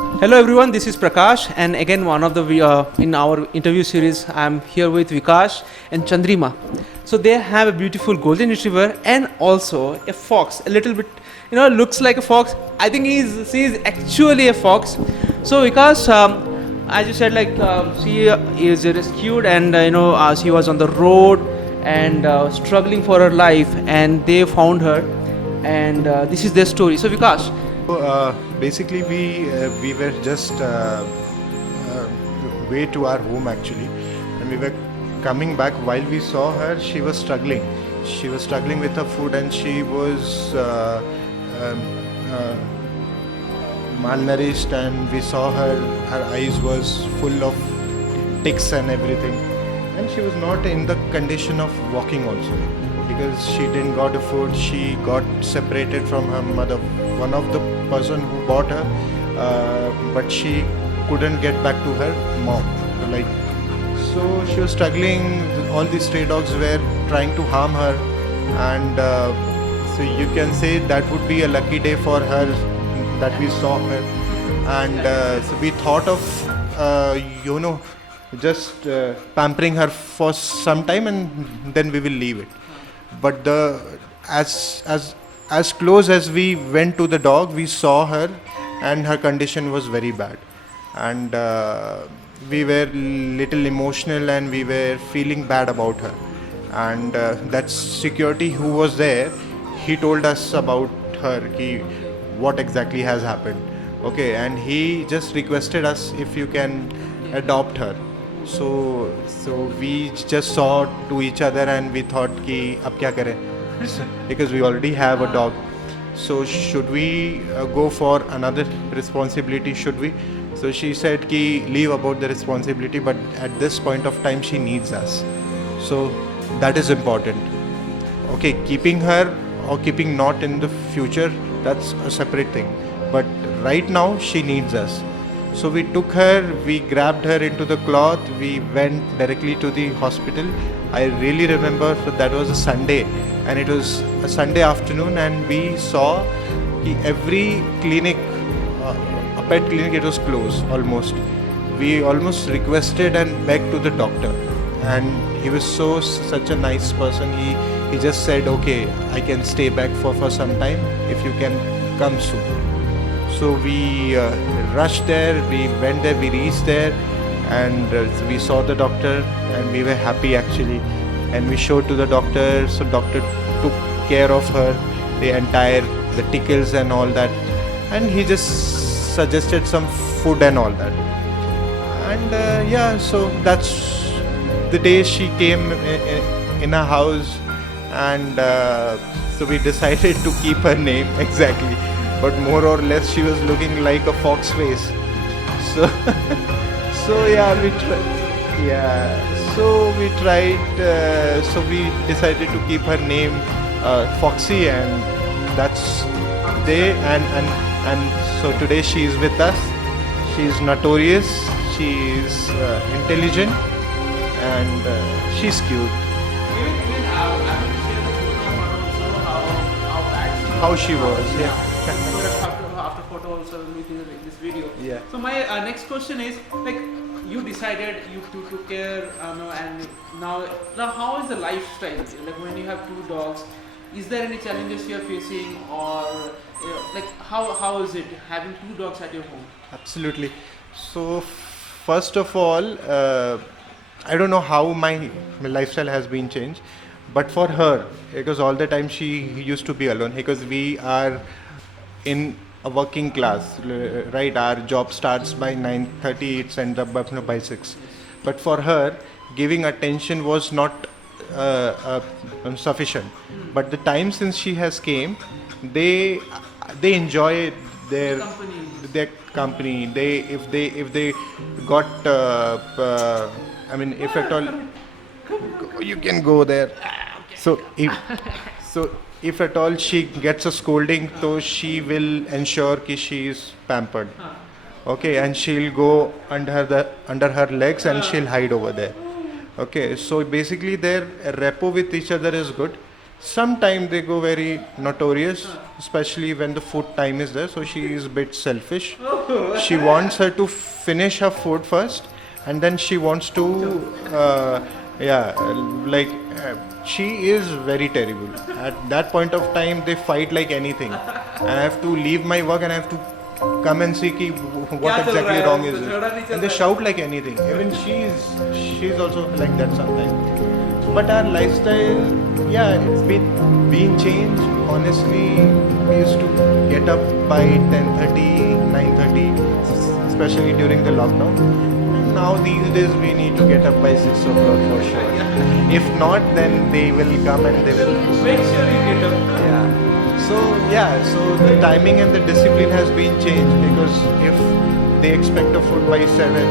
Hello everyone, this is Prakash, and again one of the in our interview series I'm here with Vikash and Chandrima. So they have a beautiful golden retriever and also a fox, a little bit looks like a fox. I think she is actually a fox. So Vikash, as you said, she is rescued and she was on the road and struggling for her life, and they found her, and this is their story. So Vikash. Basically, we were just way to our home actually, and we were coming back. While we saw her, she was struggling. She was struggling with her food, and she was um, uh, malnourished. And we saw her. Her eyes was full of ticks and everything, and she was not in the condition of walking also because she didn't got the food. She got separated from her mother, one of the person who bought her, but she couldn't get back to her mom. Like, so she was struggling. All these stray dogs were trying to harm her, and so you can say that would be a lucky day for her that we saw her. And so we thought of just pampering her for some time, and then we will leave it. But the as close as we went to the dog, we saw her, and her condition was very bad, and we were little emotional, and we were feeling bad about her. And that security who was there, he told us about her, what exactly has happened. Okay, and he just requested us if you can adopt her. So we just saw to each other, and we thought कि अब क्या करें, because we already have a dog. So should we go for another responsibility? Should we? So she said कि leave about the responsibility, but at this point of time she needs us. So that is important. Okay, keeping her or keeping not in the future, that's a separate thing. But right now she needs us. So we took her, we grabbed her into the cloth, we went directly to the hospital. I really remember that was a Sunday, and it was a Sunday afternoon, and we saw every clinic, a pet clinic, it was closed almost. We almost requested and begged to the doctor, and he was such a nice person. He just said, okay, I can stay back for some time if you can come soon. So we rushed there, we went there, we reached there, and we saw the doctor, and we were happy actually. And we showed to the doctor, so doctor took care of her, the tickles and all that. And he just suggested some food and all that. And so that's the day she came in our house, and so we decided to keep her name exactly. But more or less she was looking like a fox face. So so we tried, so we decided to keep her name Foxy, and that's day. And so today she is with us. She is notorious, she is intelligent, and she's cute. Even I will share the photo also how bad How she was, yeah. after photo also with this video. Yeah. So my next question is, like, you decided you took care, and now how is the lifestyle? Like when you have two dogs, is there any challenges you are facing, or like how is it having two dogs at your home? Absolutely. So, first of all, I don't know how my lifestyle has been changed, but for her, it was all the time she used to be alone because we are in a working class, right? Our job starts by 9:30, it's end up by 6. But for her, giving attention was not sufficient. But the time since she has came, they they enjoy their Company. their company. If they got I mean, if at all you can go there. So if at all she gets a scolding, so she will ensure that she is pampered. Okay, and she'll go under her legs and she'll hide over there. Okay, so basically their repo with each other is good, Sometime they go very notorious, especially when the food time is there. So she is a bit selfish. She wants her to finish her food first, and then she wants to, yeah, like she is very terrible. At that point of time, they fight like anything, and I have to leave my work and I have to come and see ki what Kya chal exactly raha hai? wrong is Kuch it. jhagda nahi chal And they raha hai? shout like anything. Even she's also like that sometimes. But our lifestyle, yeah, it's been changed. Honestly, we used to get up by 10:30, 9:30, especially during the lockdown. And now these days we need to get up by 6 o'clock for sure. If not, then they will come and they will. Make sure you get up. So the timing and the discipline has been changed because if they expect a food by 7,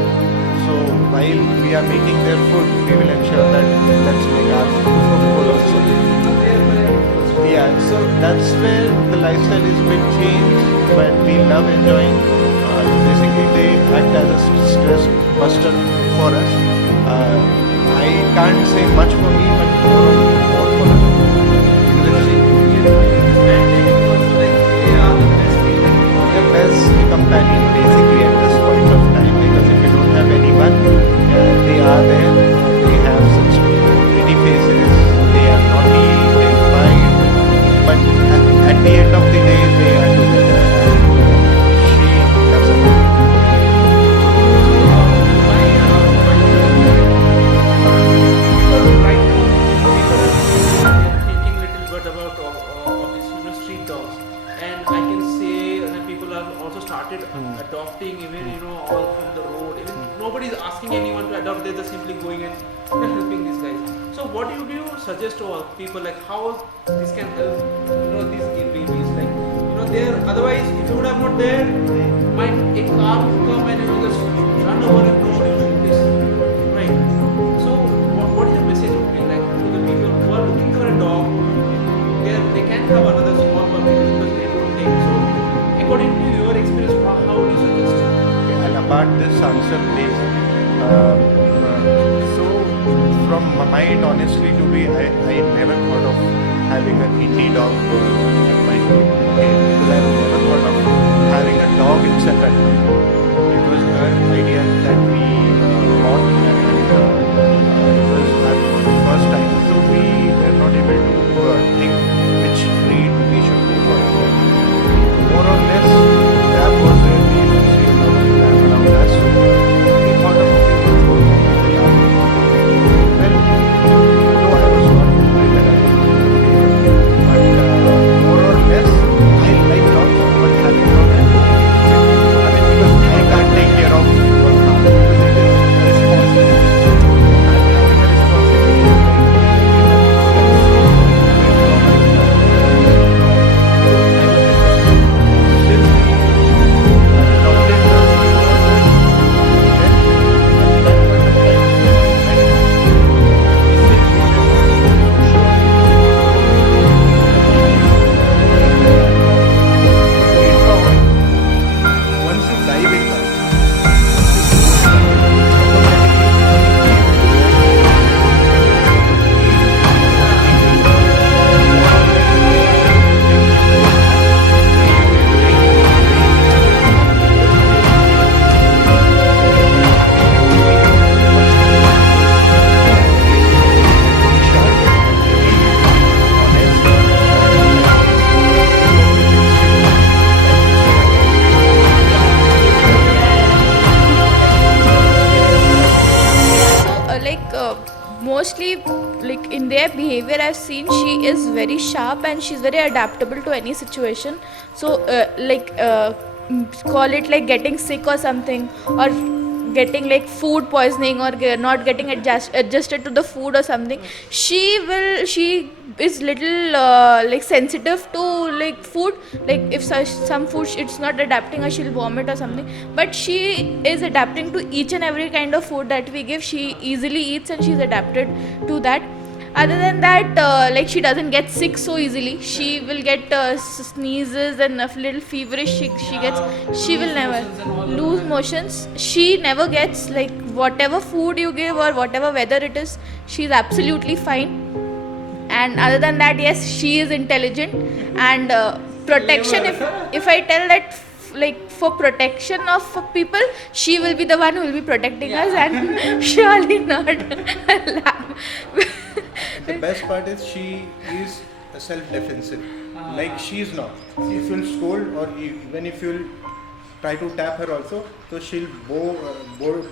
so while we are making their food, we will ensure that let's make our food also. Yeah, so that's where the lifestyle is bit changed, but we love enjoying. Basically, they act as a stress buster for us. I can't say much for me, but more for us. Because the best companion basically at this point of time, because if you don't have anyone, they are there. They have such pretty faces. They are naughty. They fight. But at the end of the day, they are together. And she doesn't. Thinking little bit about of these street dogs, and I can say that people have also started adopting even all from the road. Even nobody is asking anyone to adopt; they're just simply going and helping these guys. So, what do you suggest to all people, like how this can help these babies? Like they're otherwise if you would have not there, might a car would come and just run over and nobody would notice, right? So, what is the message would be like to the people who are looking for a dog? They can have another small puppy because they don't take. So, according to your experience, how would you suggest? And about this answer, please. So, from my mind, honestly, to be, I never thought of having an indie dog at my home. Okay, because I never thought of having a dog itself at home. It was an idea that we bought, and it was our first time, so we were not able to think which breed we should go for. More or less, that was where we used to see a lot of them around us. We thought of okay, let's go with the dog. Well, no, I was not great at it, but more or less, I like dogs, but having dogs, I mean, because I can't take care of one dog because it is a responsibility. And having a responsibility is once you dive in that, So, mostly, like in their behavior, I've seen she is very sharp and she's very adaptable to any situation. So, call it like getting sick or something, or getting like food poisoning, or not getting adjusted to the food or something. She is little like sensitive to like food. Like if some food it's not adapting, or she'll vomit or something. But she is adapting to each and every kind of food that we give. She easily eats and she's adapted to that. Other than that, like she doesn't get sick so easily. She will get sneezes and a little feverish. She will never lose motions. She never gets like whatever food you give or whatever weather it is. She's absolutely fine. And other than that, yes, she is intelligent. And protection, if I tell that, like for protection of people, she will be the one who will be protecting us, and surely not a lamb. The best part is she is a self-defensive. Like she is not. If you'll scold or even if you'll try to tap her also, so she'll bow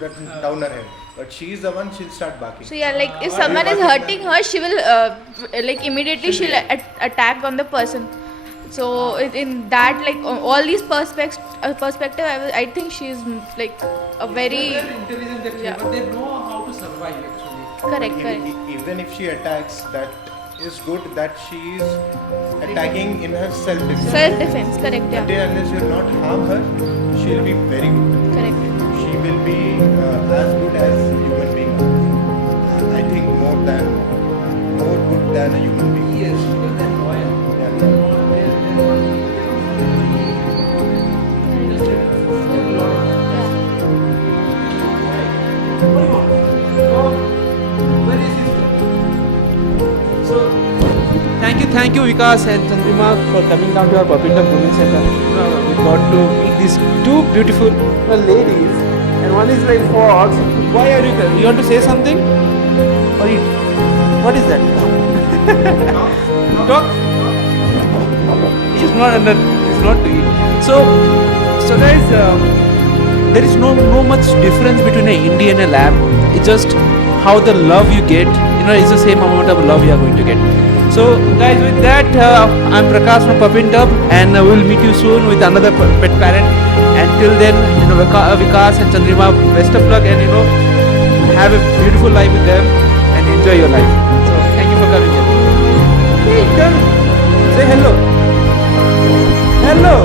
that down her head. But she is the one, she'll start barking. So yeah, like if someone is hurting her, she will like immediately she'll attack on the person. So in that, like all these perspective, I think she is like a very intelligent, actually, Yeah. but they know how to survive actually. correct. Even if she attacks, that is good that she is attacking in her self-defense. Self-defense, correct, Until yeah, unless you'll not harm her, she'll be very good. correct. She will be as good as human being. I think more good than a human being. Yes, because they're loyal. Yeah. So, thank you, Vikas and Chandrima, for coming down to our Papinda Grooming Center. We got to meet these two beautiful ladies, and one is like fox. Why are you here? You want to say something? Or you, what is that? Talk. He's not under. He's not to eat. So guys, there is no much difference between an Indian and a lamb. It's just how the love you get. It's the same amount of love you are going to get. So guys, with that, I'm Prakash from Puppin Tub, and we'll meet you soon with another pet parent. Until then, Vikas and Chandrima, best of luck, and have a beautiful life with them and enjoy your life. So thank you for coming here. Hey, come. Say hello. Hello.